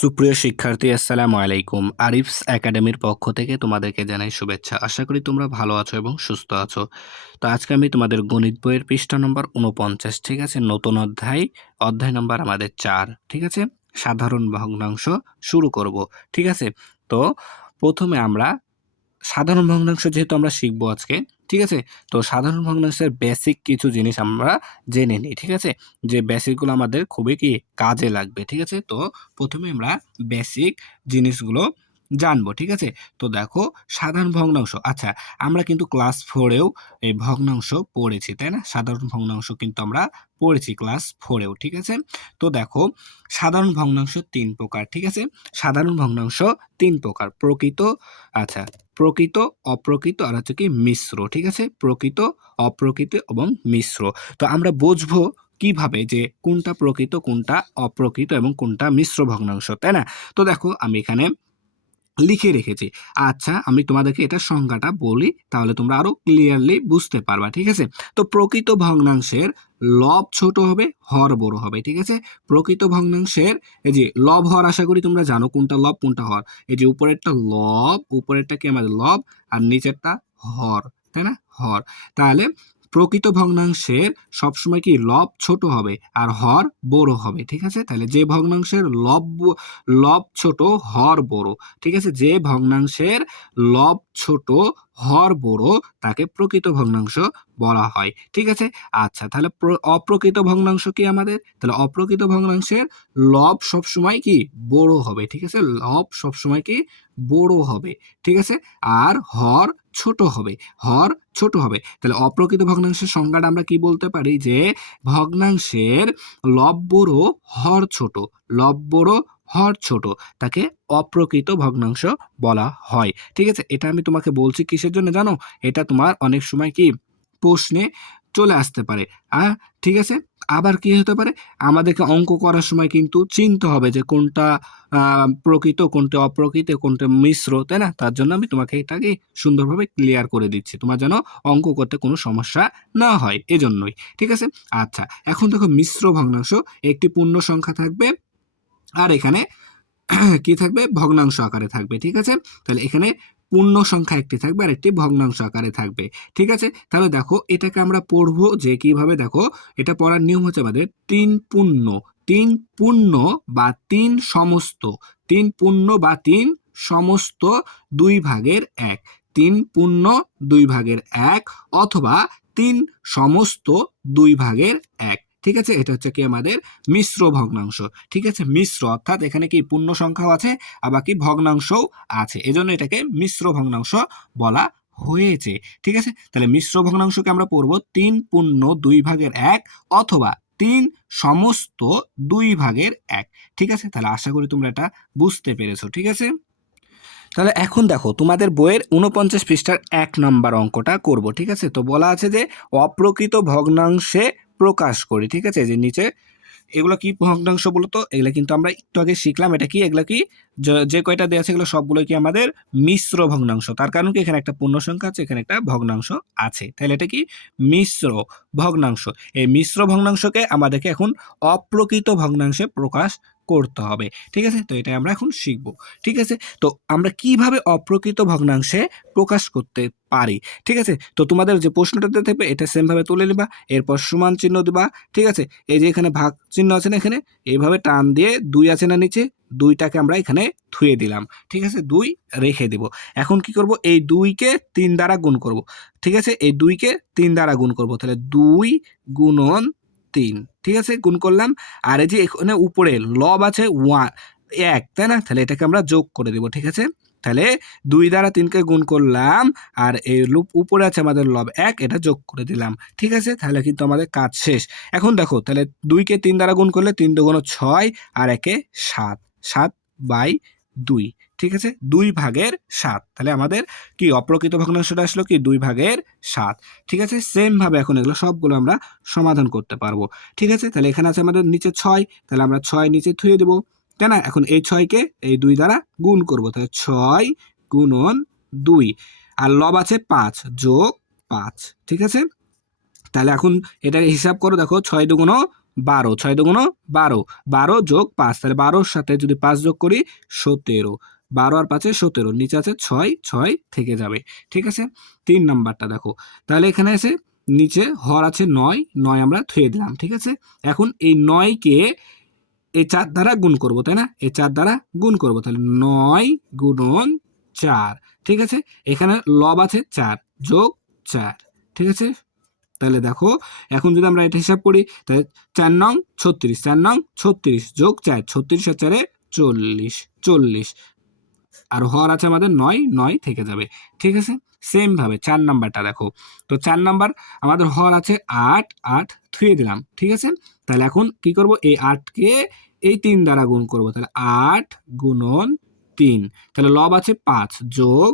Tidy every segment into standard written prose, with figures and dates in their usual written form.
সুপ্রিয় শিক্ষার্থী, আসসালামু আলাইকুম। আরিফস একাডেমির পক্ষ থেকে তোমাদেরকে জানাই শুভেচ্ছা। আশা করি তোমরা ভালো আছো এবং সুস্থ আছো। তো আজকে আমি তোমাদের গণিত বইয়ের পৃষ্ঠা নম্বর ৪৯, ঠিক আছে? নতুন অধ্যায়, অধ্যায় নম্বর আমাদের ৪, ঠিক আছে? সাধারণ ভগ্নাংশ শুরু করব, ঠিক আছে? তো প্রথমে আমরা সাধারণ ভগ্নাংশ যেহেতু আমরা শিখবো আজকে, ঠিক আছে? তো সাধারণ ভগ্নাংশের বেসিক কিছু জিনিস আমরা জেনে নিই, ঠিক আছে? যে বেসিকগুলো আমাদের খুবই কাজে লাগবে, ঠিক আছে? তো প্রথমে আমরা বেসিক জিনিসগুলো জানবো, ঠিক আছে? তো দেখো, সাধারণ ভগ্নাংশ, আচ্ছা, আমরা কিন্তু ক্লাস 4-এও এই ভগ্নাংশ পড়েছি, তাই না? সাধারণ ভগ্নাংশ কিন্তু আমরা পড়েছি ক্লাস 4-এও, ঠিক আছে? তো দেখো, সাধারণ ভগ্নাংশ ৩ প্রকার, ঠিক আছে? সাধারণ ভগ্নাংশ ৩ প্রকার। আচ্ছা, প্রকৃত, অপ্রকৃত আর হচ্ছে কি মিশ্র, ঠিক আছে? প্রকৃত, অপ্রকৃত এবং মিশ্র। তো আমরা বুঝবো কিভাবে যে কোনটা প্রকৃত, কোনটা অপ্রকৃত এবং কোনটা মিশ্র ভগ্নাংশ, তাই না? তো দেখো, আমি এখানে লিখে রেখেছি। আচ্ছা, আমি তোমাদেরকে এটার সংজ্ঞাটা বলি, তাহলে তোমরা আরো ক্লিয়ারলি বুঝতে পারবা, ঠিক আছে? তো প্রকৃত ভগ্নাংশের লব ছোট হবে, হর বড় হবে, ঠিক আছে? প্রকৃত ভগ্নাংশের এই যে লব হর, আশা করি তোমরা জানো কোনটা লব কোনটা হর। এই যে উপরেরটা লব, উপরেরটা কি আমাদের লব, আর নিচেরটা হর, তাই না? হর। তাহলে প্রকৃত ভগ্নাংশের সবসময় কি লব ছোট হবে আর হর বড় হবে, ঠিক আছে? তাহলে যে ভগ্নাংশের লব ছোট, হর বড়, ঠিক আছে? যে ভগ্নাংশের লব ছোট, হর বড়, তাকে প্রকৃত ভগ্নাংশ বলা হয়, ঠিক আছে? আচ্ছা, তাহলে অপ্রকৃত ভগ্নাংশ কি আমাদের? তাহলে অপ্রকৃত ভগ্নাংশের লব সবসময় কি বড় হবে, ঠিক আছে? লব সবসময় কি বড় হবে, ঠিক আছে? আর হর ছোট হবে, হর ছোট হবে। তাহলে অপ্রকৃত ভগ্নাংশের সংজ্ঞাটা আমরা কি বলতে পারি? যে ভগ্নাংশের লব বড়, হর ছোট, লব বড়, হর ছোট, তাকে অপ্রকৃত ভগ্নাংশ বলা হয়, ঠিক আছে? এটা আমি তোমাকে বলছি কিসের জন্য জানো? এটা তোমার অনেক সময় কি প্রশ্নে চলে আসতে পারে, ঠিক আছে? আবার কি হতে পারে, আমাদেরকে অঙ্ক করার সময় কিন্তু চিনতে হবে যে কোনটা প্রকৃত, কোনটা অপ্রকৃত, কোনটা মিশ্র, তাই না? তার জন্য আমি তোমাকে এটাকে সুন্দরভাবে ক্লিয়ার করে দিচ্ছি, তোমার যেন অঙ্ক করতে কোনো সমস্যা না হয়, এজন্যই, ঠিক আছে? আচ্ছা, এখন দেখো, মিশ্র ভগ্নাংশ একটি পূর্ণ সংখ্যা থাকবে, আর এখানে কি থাকবে? ভগ্নাংশ আকারে থাকবে, ঠিক আছে? তাহলে এখানে পূর্ণ সংখ্যা একটি থাকবে আর একটি ভগ্নাংশ আকারে থাকবে, ঠিক আছে? তাহলে দেখো, এটাকে আমরা পড়বো যে কিভাবে, দেখো, এটা পড়ার নিয়ম হচ্ছে আমাদের তিন পূর্ণ, তিন পূর্ণ বা তিন সমস্ত, তিন পূর্ণ বা তিন সমস্ত 2/1, তিন পূর্ণ 2/1 অথবা তিন সমস্ত 2/1, ঠিক আছে? এটা হচ্ছে কি আমাদের মিশ্র ভগ্নাংশ, ঠিক আছে? মিশ্র অর্থাৎ এখানে কি পূর্ণ সংখ্যাও আছে, আবার কি ভগ্নাংশও আছে, এজন্য এটাকে মিশ্র ভগ্নাংশ বলা হয়েছে, ঠিক আছে? তাহলে মিশ্র ভগ্নাংশকে আমরা পড়ব 3 পূর্ণ 2/1 অথবা 3 সমস্ত 2/1, ঠিক আছে? তাহলে আশা করি তোমরা এটা বুঝতে পেরেছো, ঠিক আছে? তাহলে এখন দেখো, তোমাদের বইয়ের ৪৯ পৃষ্ঠার ১ নম্বর অঙ্কটা করব, ঠিক আছে? তো বলা আছে যে অপ্রকৃত ভগ্নাংশে প্রকাশ করি, ঠিক আছে? যে নিচে এগুলো কি ভগ্নাংশ বলতো? এগুলো কিন্তু আমরা একটু আগে শিখলাম। এটা কি, এগুলো কি, যে কয়টা দেওয়া আছে এগুলো সবগুলো কি আমাদের মিশ্র ভগ্নাংশ। তার কারণ কি, এখানে একটা পূর্ণ সংখ্যা আছে, এখানে একটা ভগ্নাংশ আছে, তাহলে এটা কি মিশ্র ভগ্নাংশ। এই মিশ্র ভগ্নাংশকে আমাদেরকে এখন অপ্রকৃত ভগ্নাংশে প্রকাশ করতে হবে, ঠিক আছে? তো এটা আমরা এখন শিখব, ঠিক আছে? তো আমরা কিভাবে অপ্রকৃত ভগ্নাংশে প্রকাশ করতে পারি, ঠিক আছে? তো তোমাদের যে প্রশ্নটাতে থাকবে এটা সেম ভাবে তুলে নিবা, এরপর সমান চিহ্ন দিবা, ঠিক আছে? এই যে এখানে ভাগ চিহ্ন আছে না, এখানে এইভাবে টান দিয়ে 2 আছে না নিচে, 2টাকে আমরা এখানে থুয়ে দিলাম, ঠিক আছে? 2 রেখে দিব। এখন কি করব? এই 2কে 3 দ্বারা গুণ করব, ঠিক আছে? এই 2কে 3 দ্বারা গুণ করব, তাহলে 2 গুণন 3, ঠিক আছে? গুণ করলাম। আর এই যে এখানে উপরে লব আছে 1, তাই না? তাহলে এটাকে আমরা যোগ করে দিব, ঠিক আছে? তাহলে 2 দ্বারা 3কে গুণ করলাম, আর এই উপরে আছে আমাদের লব 1, এটা যোগ করে দিলাম, ঠিক আছে? তাহলে কিন্তু আমাদের কাজ শেষ। এখন দেখো, তাহলে 2কে 3 দ্বারা গুণ করলে 3 দুগুণ 6 আর 1-এ 7, 7/2, ঠিক আছে? 2/7, তাহলে আমাদের কি অপ্রকৃত ভগ্নাংশটা আসলো কি 2/7, ঠিক আছে? সেম ভাবে এখন এগুলো সবগুলো আমরা সমাধান করতে পারবো, ঠিক আছে? তাহলে এখানে আছে আমাদের নিচে 6, তাহলে আমরা 6 নিচে থুয়ে দেবো, তাই না? এখন এই 6কে এই 2 দ্বারা গুণ করব, তাহলে 6 গুণন 2, আর লব আছে 5 যোগ 5, ঠিক আছে? তাহলে এখন এটা হিসাব করো, দেখো 6 দুগুণ 12, 6 দুগুণ 12, 12 যোগ 5, তাহলে 12-র সাথে যদি 5 যোগ করি 17, 12 আর 5-এ 17, নিচে আছে 6, 6 থেকে যাবে, ঠিক আছে। 3 নাম্বারটা দেখো, তাহলে এখানে আছে নিচে হর আছে 9, 9 আমরা থুয়ে দিলাম, ঠিক আছে। এখন এই 9-কে এই 4 দ্বারা গুণ করব, তাই না, এই 4 দ্বারা গুণ করব, তাহলে 9 গুণন 4, ঠিক আছে। এখানে লব আছে 4 যোগ 4, ঠিক আছে। তাহলে দেখো এখন যদি আমরা এটা হিসাব করি, তাহলে 4 নং 36, 4 নং 36 যোগ 4, 36 আর 4-এ 40, 40, আর হর আছে আমাদের 9, 9 থেকে যাবে, ঠিক আছে। সেম ভাবে 4 নাম্বারটা দেখো, তো 4 নাম্বার আমাদের হর আছে 8, 8 থুয়ে দিলাম, ঠিক আছে। তাহলে এখন কি করব, এই 8-কে এই 3 দ্বারা গুণ করব, তাহলে 8 গুণন 3, তাহলে লব আছে 5 যোগ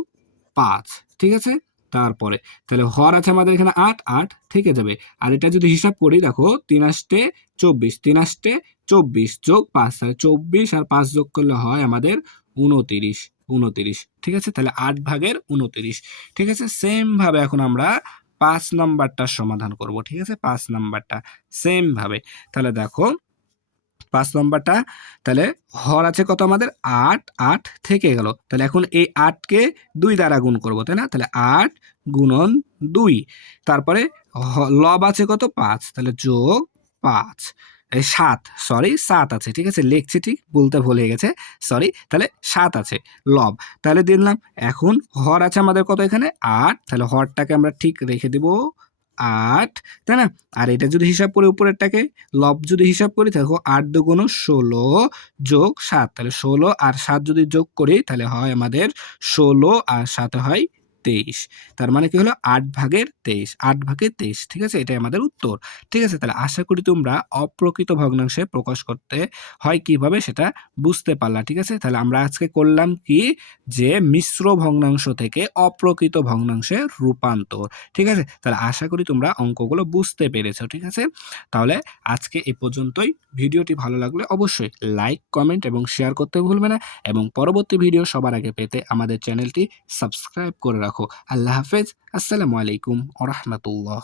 5, ঠিক আছে। তারপরে তাহলে হর আছে আমাদের এখানে 8, 8 থেকে যাবে, আর এটা যদি হিসাব করি দেখো 3 আষ্টে 24, 3 আষ্টে 24 যোগ 5, তাহলে 24 আর 5 যোগ করলে হয় আমাদের 29, 29, ঠিক আছে। তাহলে 8 ভাগের 29, ঠিক আছে। সেম ভাবে এখন আমরা 5 নাম্বারটার সমাধান করব, ঠিক আছে। 5 নাম্বারটা সেম ভাবে, তাহলে দেখো 5 নাম্বারটা, তাহলে হর আছে কত আমাদের 8, 8 থেকে গেল, তাহলে এখন এই 8-কে 2 দ্বারা গুণ করব, তাই না, তাহলে 8 গুণন 2, তারপরে লব আছে কত 5, তাহলে যোগ 5, এই 7, সরি 7 আছে, ঠিক আছে, লিখছি ঠিক, বলতে ভুলে গেছে, সরি। তাহলে 7 আছে লব, তাহলে দিলাম। এখন হর আছে আমাদের কত এখানে 8, তাহলে হরটাকে আমরা ঠিক রেখে দিব 8, তাই না। আর এটা যদি হিসাব করি উপরেরটাকে, লব যদি হিসাব করি দেখো 8 দুগুণ 16 যোগ 7, তাহলে 16 আর 7 যদি যোগ করি তাহলে হয় আমাদের 16 আর 7 হয় 23, তার মানে কি হলো 8 ভাগের 23, 8 ভাগের 23, ঠিক আছে, এটাই আমাদের উত্তর, ঠিক আছে। তাহলে আশা করি তোমরা অপ্রকৃত ভগ্নাংশে প্রকাশ করতে হয় কিভাবে সেটা বুঝতে পারলা, ঠিক আছে। তাহলে আমরা আজকে করলাম কি, যে মিশ্র ভগ্নাংশ থেকে অপ্রকৃত ভগ্নাংশে রূপান্তর, ঠিক আছে। তাহলে আশা করি তোমরা অঙ্কগুলো বুঝতে পেরেছো, ঠিক আছে। তাহলে আজকে এ পর্যন্তই। ভিডিওটি ভালো লাগলে অবশ্যই লাইক, কমেন্ট এবং শেয়ার করতে ভুলবে না, এবং পরবর্তী ভিডিও সবার আগে পেতে আমাদের চ্যানেলটি সাবস্ক্রাইব করে রাখো। আল্লাহ হাফেজ, আসসালামু আলাইকুম ওয়া রাহমাতুল্লাহ।